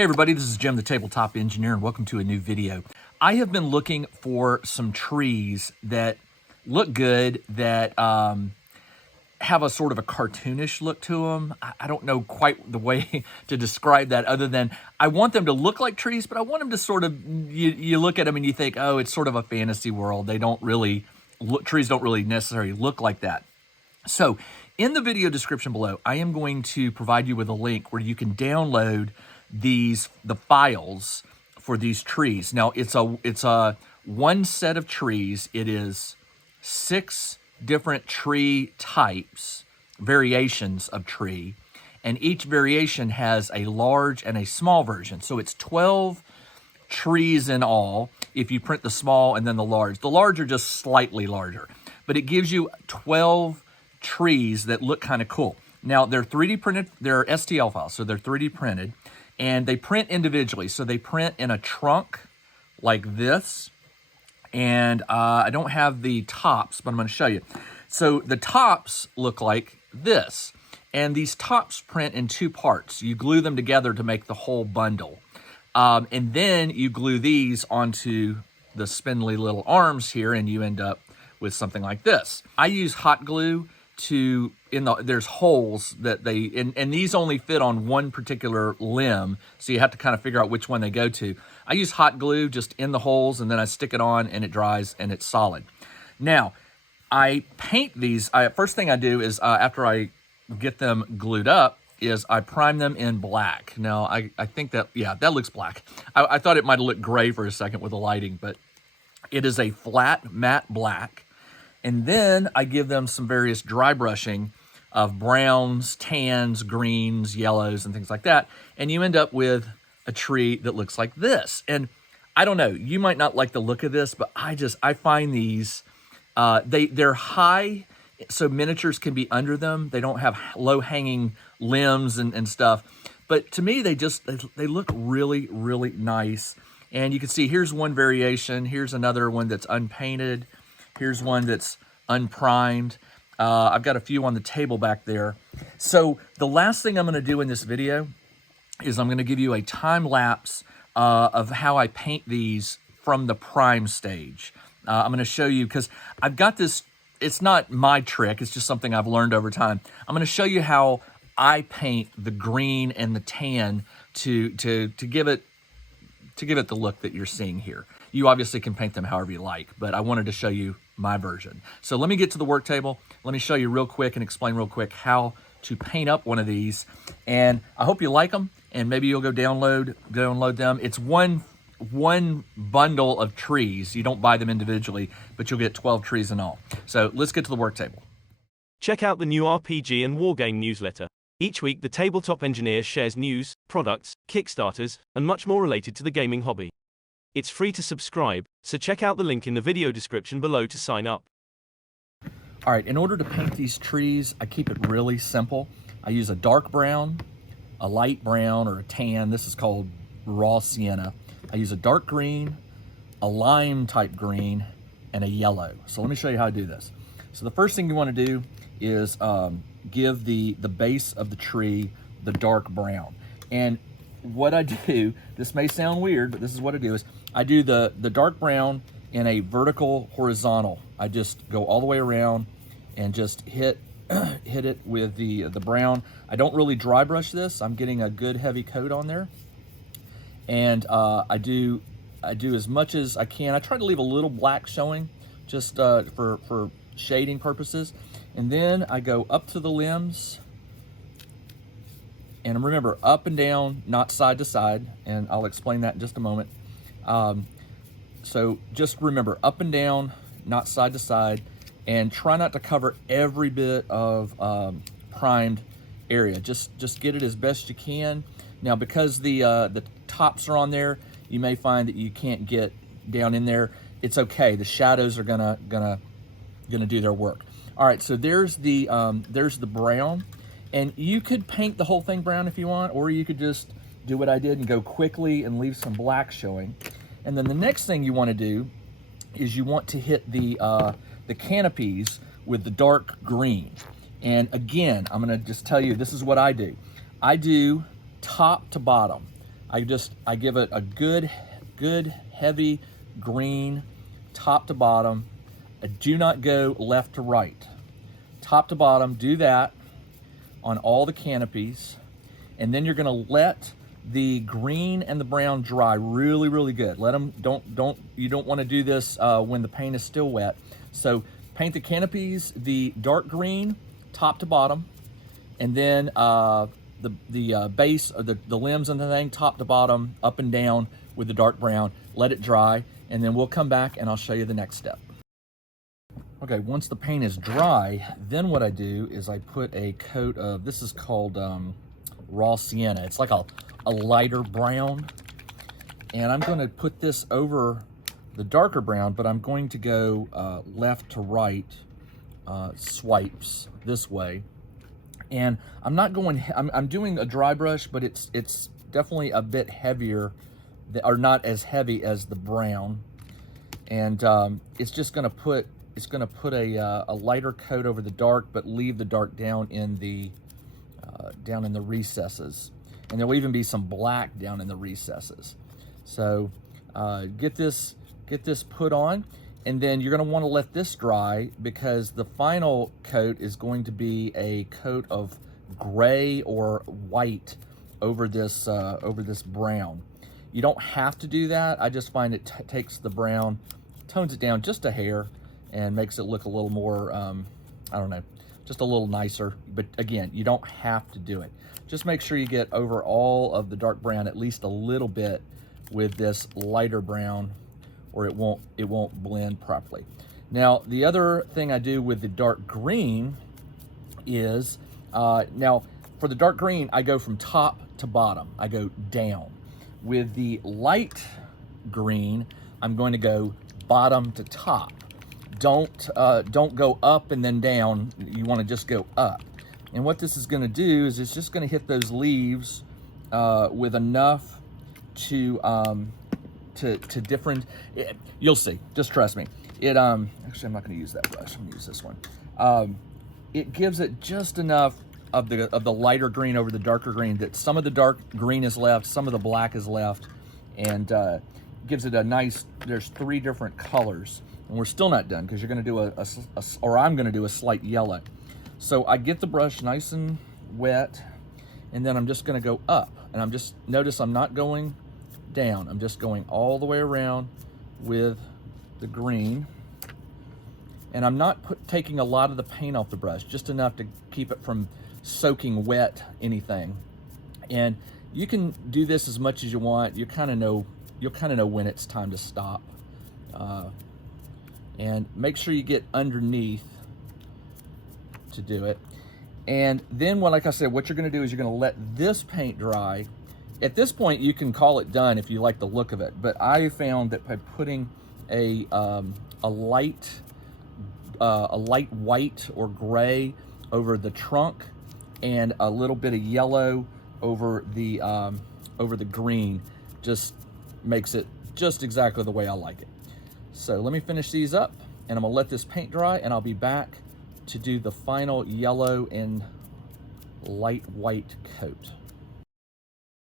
Hey everybody, this is Jim, the Tabletop Engineer, and welcome to a new video. I have been looking for some trees that look good, that have a sort of a cartoonish look to them. I don't know quite the way to describe that other than I want them to look like trees, but I want them to sort of, you look at them and you think, oh, it's sort of a fantasy world. They don't really, trees don't really necessarily look like that. So in the video description below, I am going to provide you with a link where you can download the files for these trees. Now it's a one set of trees. It is 6 different tree types, variations of tree, and each variation has a large and a small version. So it's 12 trees in all if you print the small and then the large. The large are just slightly larger, but it gives you 12 trees that look kind of cool. Now they're 3D printed, they're STL files, so they're 3D printed, and they print individually. So they print in a trunk like this, and I don't have the tops, but I'm going to show you. So the tops look like this, and these tops print in 2 parts. You glue them together to make the whole bundle, and then you glue these onto the spindly little arms here, and you end up with something like this. I use hot glue to, there's holes that and these only fit on one particular limb, so you have to kind of figure out which one they go to. I use hot glue just in the holes, and then I stick it on and it dries and it's solid. Now, I paint these. First thing I do is after I get them glued up is I prime them in black. Now, I think that, yeah, that looks black. I thought it might have looked gray for a second with the lighting, but it is a flat matte black. And then I give them some various dry brushing of browns, tans, greens, yellows, and things like that. And you end up with a tree that looks like this. And I don't know, you might not like the look of this, but I find these, they're high, so miniatures can be under them. They don't have low-hanging limbs and stuff. But to me, they look really, really nice. And you can see here's one variation. Here's another one that's unpainted. Here's one that's unprimed. I've got a few on the table back there. So the last thing I'm going to do in this video is I'm going to give you a time lapse of how I paint these from the prime stage. I'm going to show you, because I've got this, it's not my trick, it's just something I've learned over time. I'm going to show you how I paint the green and the tan to give it the look that you're seeing here. You obviously can paint them however you like, but I wanted to show you my version. So let me get to the work table. Let me show you real quick and explain real quick how to paint up one of these. And I hope you like them, and maybe you'll go download them. It's one bundle of trees. You don't buy them individually, but you'll get 12 trees in all. So let's get to the work table. Check out the new RPG and Wargame Newsletter. Each week, the Tabletop Engineer shares news, products, Kickstarters, and much more related to the gaming hobby. It's free to subscribe, so check out the link in the video description below to sign up. All right, in order to paint these trees, I keep it really simple. I use a dark brown, a light brown, or a tan. This is called raw sienna. I use a dark green, a lime type green, and a yellow. So let me show you how I do this. So the first thing you want to do is give the base of the tree the dark brown. And what I do, this may sound weird, but this is what I do, is I do the dark brown in a vertical horizontal. I just go all the way around and just hit it with the brown. I don't really dry brush this. I'm getting a good heavy coat on there. And I do as much as I can. I try to leave a little black showing just for shading purposes. And then I go up to the limbs. And remember, up and down, not side to side, and I'll explain that in just a moment. So just remember, up and down, not side to side, and try not to cover every bit of primed area. Just get it as best you can. Now, because the tops are on there, you may find that you can't get down in there. It's okay. The shadows are gonna do their work. All right, so there's the brown. And you could paint the whole thing brown if you want, or you could just do what I did and go quickly and leave some black showing. And then the next thing you want to do is you want to hit the canopies with the dark green. And again, I'm going to just tell you, this is what I do. I do top to bottom. I give it a good heavy green, top to bottom. Do not go left to right. Top to bottom, do that on all the canopies. And then you're gonna let the green and the brown dry really good. Let them, you don't wanna do this when the paint is still wet. So paint the canopies the dark green, top to bottom, and then the base, or the limbs and the thing, top to bottom, up and down with the dark brown. Let it dry, and then we'll come back and I'll show you the next step. Okay, once the paint is dry, then what I do is I put a coat of, this is called raw sienna. It's like a lighter brown, and I'm going to put this over the darker brown, but I'm going to go left to right swipes this way. And I'm not going, I'm doing a dry brush, but it's definitely a bit heavier, or not as heavy as the brown. And it's just going to put, a lighter coat over the dark, but leave the dark down in the recesses. And there'll even be some black down in the recesses. So get this put on, and then you're going to want to let this dry, because the final coat is going to be a coat of gray or white over this brown. You don't have to do that. I just find it takes the brown, tones it down just a hair, and makes it look a little more, I don't know, just a little nicer. But again, you don't have to do it. Just make sure you get over all of the dark brown at least a little bit with this lighter brown, or it won't blend properly. Now, the other thing I do with the dark green is, now for the dark green, I go from top to bottom. I go down. With the light green, I'm going to go bottom to top. Don't go up and then down. You want to just go up. And what this is going to do is it's just going to hit those leaves with enough to different. You'll see. Just trust me. It actually, I'm not going to use that brush. I'm going to use this one. It gives it just enough of the lighter green over the darker green, that some of the dark green is left, some of the black is left, and gives it a nice. There's 3 different colors. And we're still not done, because you're going to do I'm going to do a slight yellow. So I get the brush nice and wet, and then I'm just going to go up. And notice I'm not going down. I'm just going all the way around with the green. And I'm not taking a lot of the paint off the brush, just enough to keep it from soaking wet anything. And you can do this as much as you want. You'll kind of know when it's time to stop. And make sure you get underneath to do it. And then, like I said, what you're going to do is you're going to let this paint dry. At this point, you can call it done if you like the look of it. But I found that by putting a light white or gray over the trunk, and a little bit of yellow over the green, just makes it just exactly the way I like it. So let me finish these up, and I'm gonna let this paint dry, and I'll be back to do the final yellow and light white coat.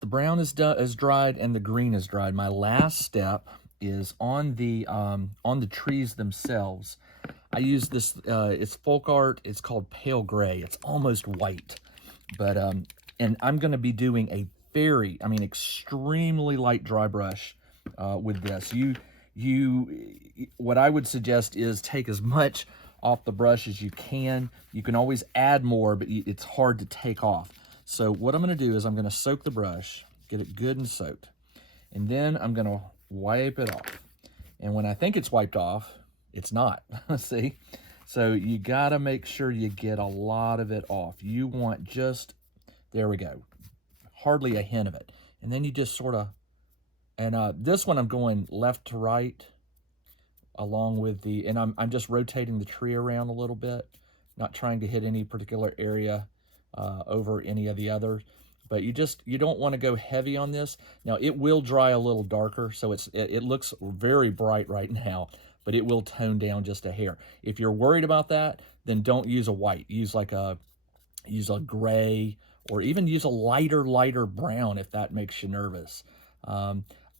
The brown is dried and the green is dried. My last step is on the trees themselves. I use this, it's folk art, it's called pale gray. It's almost white, but, and I'm gonna be doing a extremely light dry brush with this. What I would suggest is take as much off the brush as you can. You can always add more, but it's hard to take off. So what I'm going to do is I'm going to soak the brush, get it good and soaked, and then I'm going to wipe it off. And when I think it's wiped off, it's not. See? So you got to make sure you get a lot of it off. You want just, there we go, hardly a hint of it. And then you just sort of, and this one I'm going left to right, along with and I'm just rotating the tree around a little bit, not trying to hit any particular area over any of the others. But you don't want to go heavy on this. Now it will dry a little darker, so it looks very bright right now, but it will tone down just a hair. If you're worried about that, then don't use a white. Use a gray or even use a lighter brown if that makes you nervous.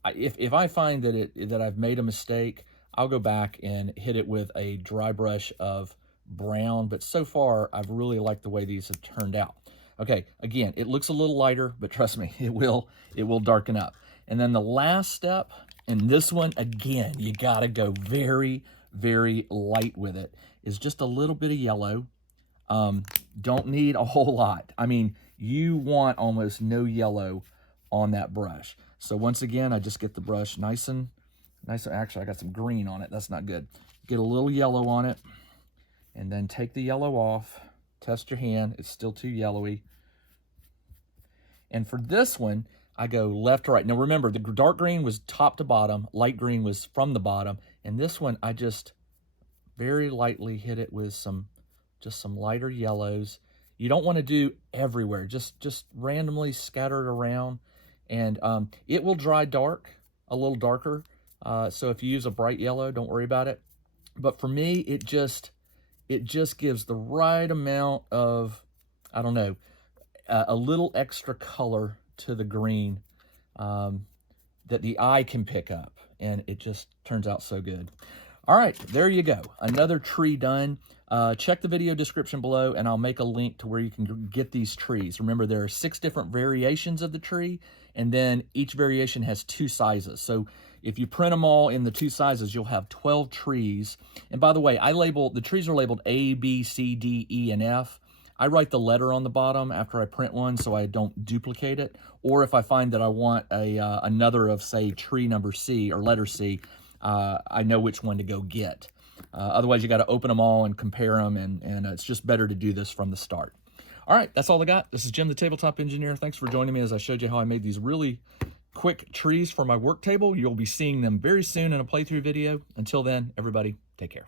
If I find that I've made a mistake, I'll go back and hit it with a dry brush of brown, but so far I've really liked the way these have turned out. Okay, again, it looks a little lighter, but trust me, it will darken up. And then the last step, and this one, again, you gotta go very, very light with it, is just a little bit of yellow. Don't need a whole lot. I mean, you want almost no yellow on that brush. So once again, I just get the brush nice and actually I got some green on it, that's not good. Get a little yellow on it, and then take the yellow off, test your hand, it's still too yellowy. And for this one, I go left to right. Now remember, the dark green was top to bottom, light green was from the bottom, and this one I just very lightly hit it with just some lighter yellows. You don't want to do everywhere, just randomly scatter it around, and it will dry dark, a little darker. So if you use a bright yellow, don't worry about it. But for me, it just gives the right amount of, I don't know, a little extra color to the green that the eye can pick up, and it just turns out so good. All right, there you go. Another tree done. Check the video description below, and I'll make a link to where you can get these trees. Remember, there are 6 different variations of the tree, and then each variation has 2 sizes. So if you print them all in the 2 sizes, you'll have 12 trees. And by the way, the trees are labeled A, B, C, D, E, and F. I write the letter on the bottom after I print one so I don't duplicate it. Or if I find that I want another of, say, tree number C or letter C, I know which one to go get. Otherwise, you got to open them all and compare them, and it's just better to do this from the start. All right, that's all I got. This is Jim, the Tabletop Engineer. Thanks for joining me as I showed you how I made these really quick trees for my work table. You'll be seeing them very soon in a playthrough video. Until then, everybody, take care.